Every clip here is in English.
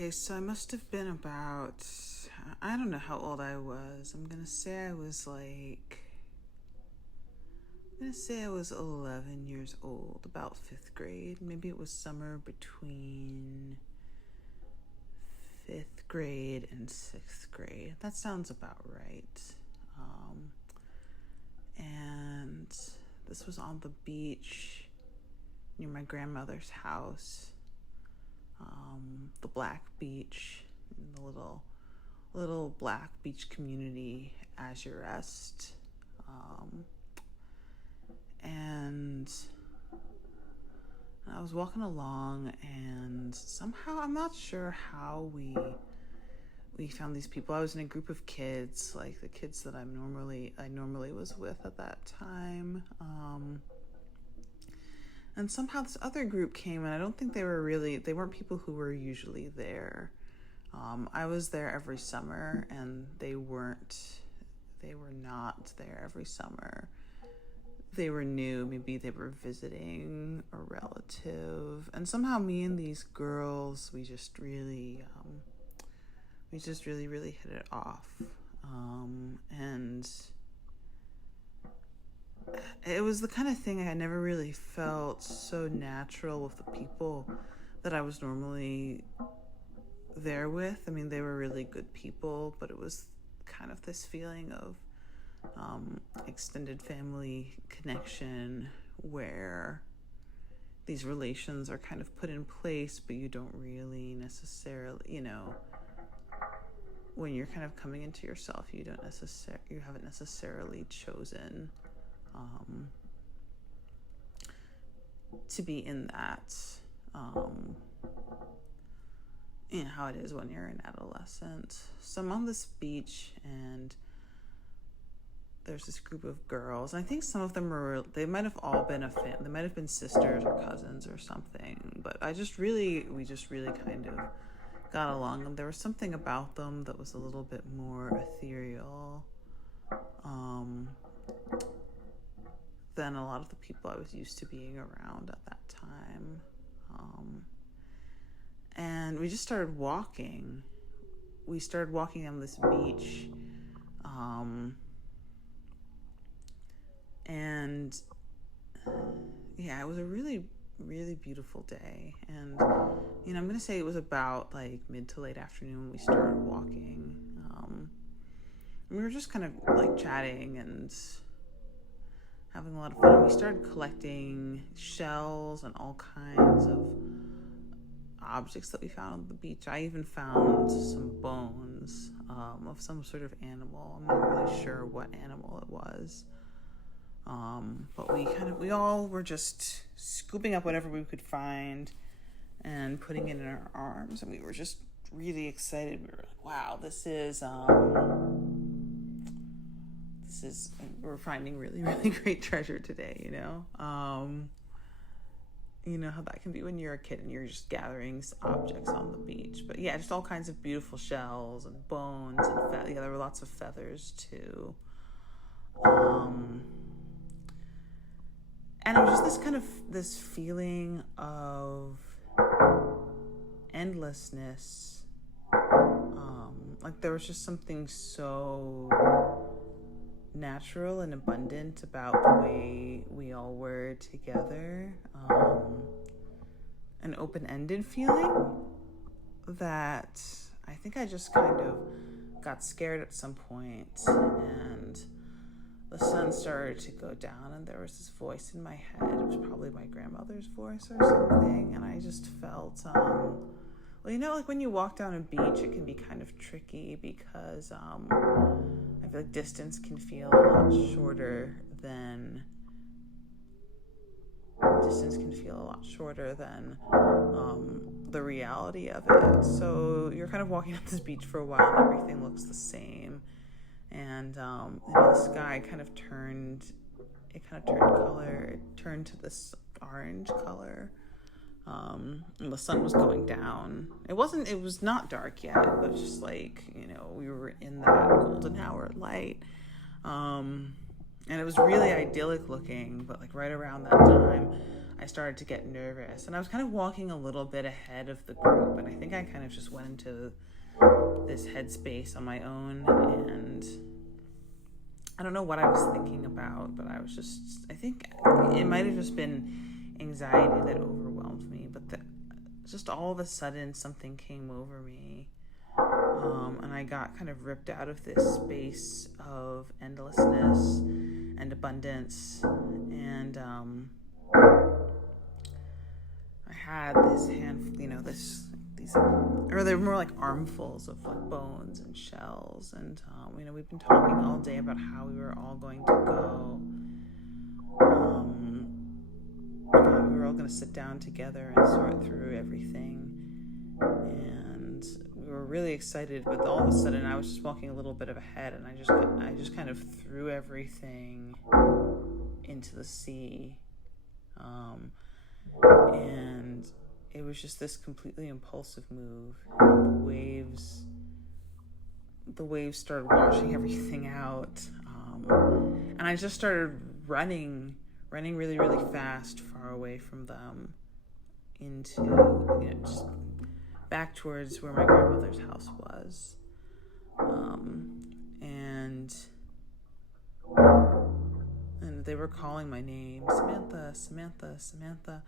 Okay, so I must have been about, I don't know how old I was. I'm going to say I was 11 years old, about 5th grade. Maybe it was somewhere between 5th grade and 6th grade. That sounds about right. And this was on the beach near my grandmother's house. The Black Beach, the little Black Beach community, Azure Rest. And I was walking along, and somehow, I'm not sure how we found these people. I was in a group of kids, like the kids that I normally was with at that time. And somehow this other group came, and I don't think they weren't people who were usually there. I was there every summer, and they were not there every summer. They were new, maybe they were visiting a relative. And somehow me and these girls, we just really hit it off. And it was the kind of thing I never really felt so natural with the people that I was normally there with. I mean, they were really good people, but it was kind of this feeling of extended family connection where these relations are kind of put in place, but you don't really necessarily, when you're kind of coming into yourself, you haven't necessarily chosen to be in that. How it is when you're an adolescent. So I'm on this beach, and there's this group of girls, and I think some of them they might have all been they might have been sisters or cousins or something, but we just really kind of got along, and there was something about them that was a little bit more ethereal than a lot of the people I was used to being around at that time. And we just started walking. We started walking on this beach. And yeah, it was a really, really beautiful day. And, I'm going to say it was about mid to late afternoon when we started walking. We were just kind of chatting and having a lot of fun. And we started collecting shells and all kinds of objects that we found on the beach. I even found some bones of some sort of animal. I'm not really sure what animal it was. But we all were just scooping up whatever we could find and putting it in our arms. And we were just really excited. We were like, wow, we're finding really, really great treasure today, You know how that can be when you're a kid and you're just gathering objects on the beach. But yeah, just all kinds of beautiful shells and bones and there were lots of feathers too. And it was just this feeling of endlessness. There was just something so natural and abundant about the way we all were together. An open-ended feeling that I think I just kind of got scared at some point, and the sun started to go down, and there was this voice in my head. It was probably my grandmother's voice or something, and I just felt, when you walk down a beach, it can be kind of tricky because I feel like distance can feel a lot shorter than the reality of it. So you're kind of walking up this beach for a while, and everything looks the same. And the sky kind of turned color. It turned to this orange color. And the sun was going down. It was not dark yet, but it was just we were in that golden hour light. And it was really idyllic looking, but right around that time, I started to get nervous, and I was kind of walking a little bit ahead of the group, and I think I kind of just went into this headspace on my own, and I don't know what I was thinking about, but I think it might have just been anxiety that overwhelmed me, but just all of a sudden something came over me, and I got kind of ripped out of this space of endlessness and abundance, and I had this or they were more like armfuls of like bones and shells, and we've been talking all day about how we were all going to go. We were all going to sit down together and sort through everything, and we were really excited. But all of a sudden, I was just walking a little bit of ahead, and I just kind of threw everything into the sea, and it was just this completely impulsive move. And the waves started washing everything out, and I just started running really, really fast, far away from them, into just back towards where my grandmother's house was, and they were calling my name, Samantha, Samantha, Samantha.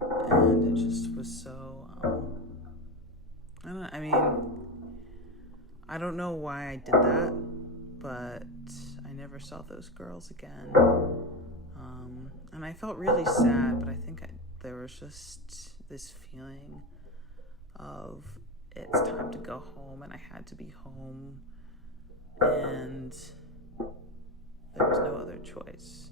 And it just was so, I don't know why I did that, but I never saw those girls again. And I felt really sad, but I think there was just this feeling of it's time to go home, and I had to be home, and there was no other choice.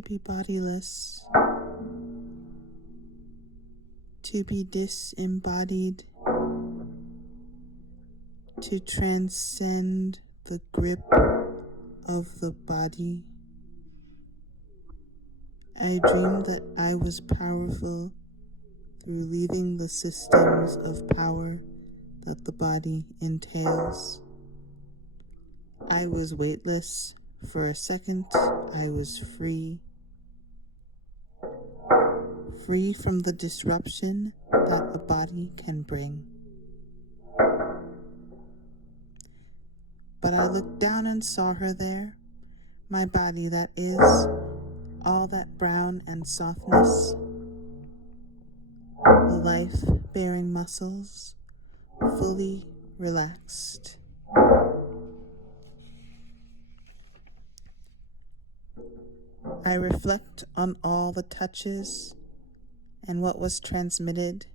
to be bodiless, to be disembodied, to transcend the grip of the body. I dreamed that I was powerful through leaving the systems of power that the body entails. I was weightless. For a second, I was free. Free from the disruption that a body can bring. But I looked down and saw her there, my body that is all that brown and softness, the life-bearing muscles, fully relaxed. I reflect on all the touches and what was transmitted,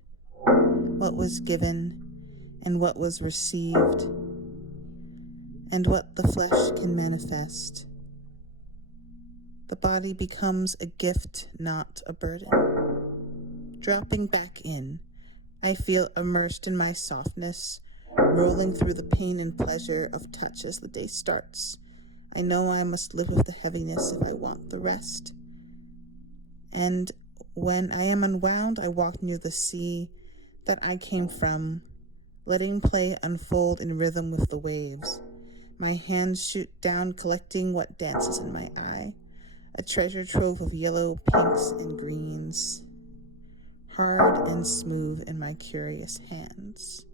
what was given, and what was received, and what the flesh can manifest. The body becomes a gift, not a burden. Dropping back in, I feel immersed in my softness, rolling through the pain and pleasure of touch as the day starts. I know I must live with the heaviness if I want the rest. And when I am unwound, I walk near the sea that I came from, letting play unfold in rhythm with the waves. My hands shoot down, collecting what dances in my eye, a treasure trove of yellow, pinks, and greens, hard and smooth in my curious hands.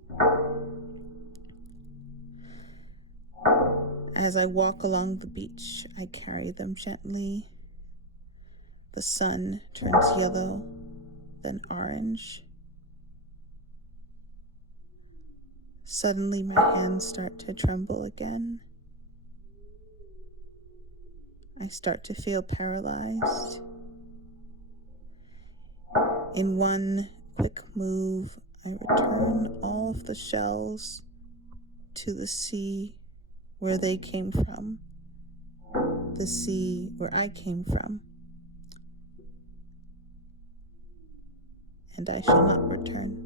As I walk along the beach, I carry them gently. The sun turns yellow, then orange. Suddenly, my hands start to tremble again. I start to feel paralyzed. In one quick move, I return all of the shells to the sea where they came from, the sea where I came from, and I shall not return.